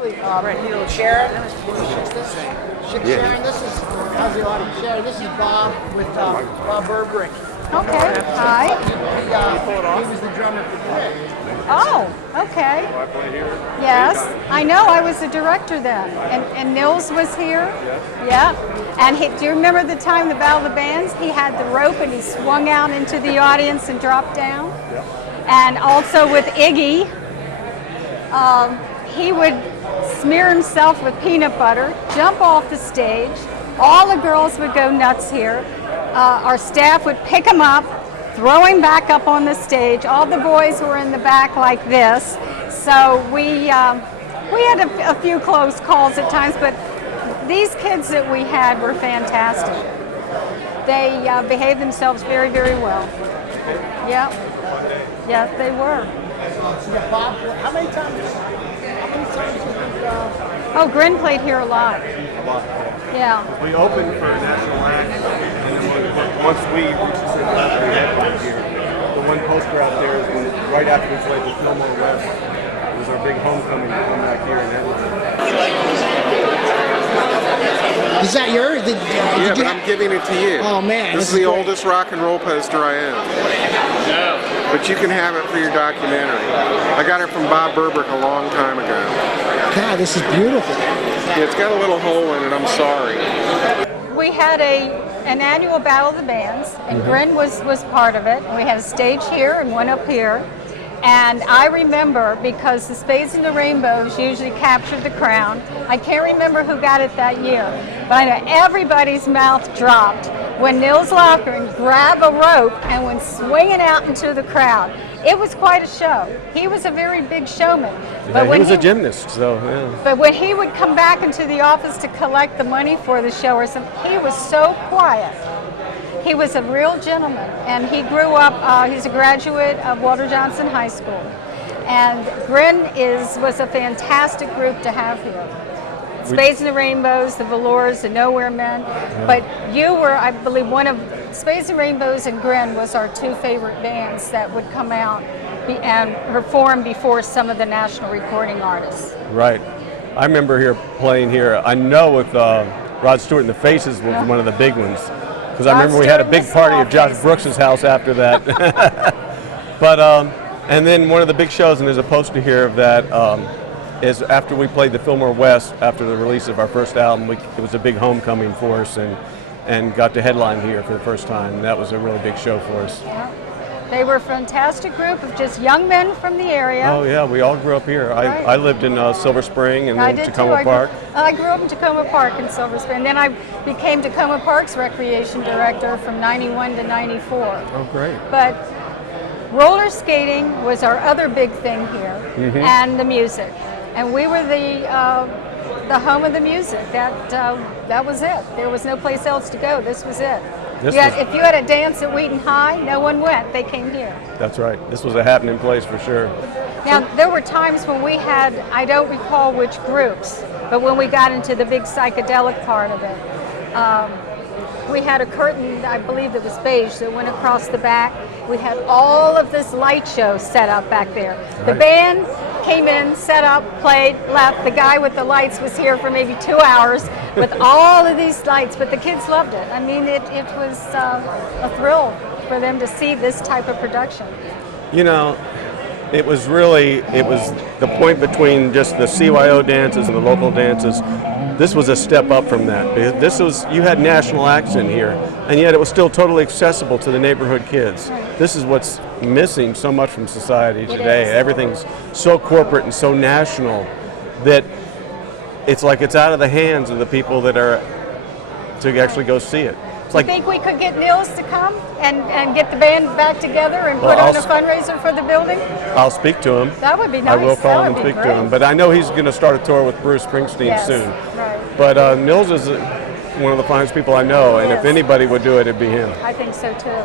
actually Sharon. Sharon, this is how's the audience? Sharon, this is Bob with Bob Burbrick. Okay. Hi. He was the drummer for Grit. Oh, okay. Yes, I know. I was the director then, and Nils was here. Yeah. And do you remember the time the Battle of the Bands? He had the rope and he swung out into the audience and dropped down. And also with Iggy, he would smear himself with peanut butter, jump off the stage. All the girls would go nuts here. Our staff would pick him up, throw him back up on the stage. All the boys were in the back like this. So we had a few close calls at times, but these kids that we had were fantastic. They behaved themselves very, very well. Yeah, yeah, they were. Bob, how many times? Oh, Grin played here a lot. Yeah. We opened for a national act, and then once we said that we had played here, the one poster out there is when right after we played the Fillmore West. It was our big homecoming to come back here in Atlanta. Is that yours? Yeah, but I'm giving it to you. Oh man, this is the oldest rock and roll poster I own. But you can have it for your documentary. I got it from Bob Burbrick a long time ago. God, this is beautiful. Yeah, it's got a little hole in it, I'm sorry. We had an annual Battle of the Bands, and Grin was part of it. We had a stage here and one up here. And I remember, because the Spades and the Rainbows usually captured the crown, I can't remember who got it that year, but I know everybody's mouth dropped when Nils Lofgren grabbed a rope and went swinging out into the crowd. It was quite a show. He was a very big showman. But he was a gymnast, so yeah. But when he would come back into the office to collect the money for the show or something, he was so quiet. He was a real gentleman, and he grew up, he's a graduate of Walter Johnson High School. And Grin was a fantastic group to have here. Spades and the Rainbows, the Velours, the Nowhere Men. Yeah. But you were, I believe, one of Spades and Rainbows and Grin was our two favorite bands that would come out and perform before some of the national recording artists. Right. I remember playing here. I know with Rod Stewart and the Faces was one of the big ones. Because I remember we had a big party at Josh Brooks' house after that. But, and then one of the big shows, and there's a poster here of that, is after we played the Fillmore West, after the release of our first album, it was a big homecoming for us and got to headline here for the first time. And that was a really big show for us. Yeah. They were a fantastic group of just young men from the area. Oh yeah, we all grew up here. Right. I lived in Silver Spring and then Tacoma Park. I grew up in Tacoma Park in Silver Spring. And then I became Tacoma Park's recreation director from 91 to 94. Oh great. But roller skating was our other big thing here, and the music. And we were the home of the music. That was it. There was no place else to go. This was it. If you had a dance at Wheaton High, no one went. They came here. That's right. This was a happening place for sure. Now, there were times when we had, I don't recall which groups, but when we got into the big psychedelic part of it, we had a curtain, I believe that was beige, that went across the back. We had all of this light show set up back there. Right. The band came in, set up, played, left. The guy with the lights was here for maybe 2 hours with all of these lights, but the kids loved it. I mean, it was a thrill for them to see this type of production. You know, it was the point between just the CYO dances and the local dances. This was a step up from that. You had national acts in here, and yet it was still totally accessible to the neighborhood kids. Right. This is what's missing so much from society today. Everything's so corporate and so national that it's like it's out of the hands of the people that are to actually go see it. Do you think we could get Nils to come and get the band back together and put on a fundraiser for the building? I'll speak to him. That would be nice. I will call him and speak to him. But I know he's going to start a tour with Bruce Springsteen soon. Right. But Nils is one of the finest people I know, and if anybody would do it, it'd be him. I think so too.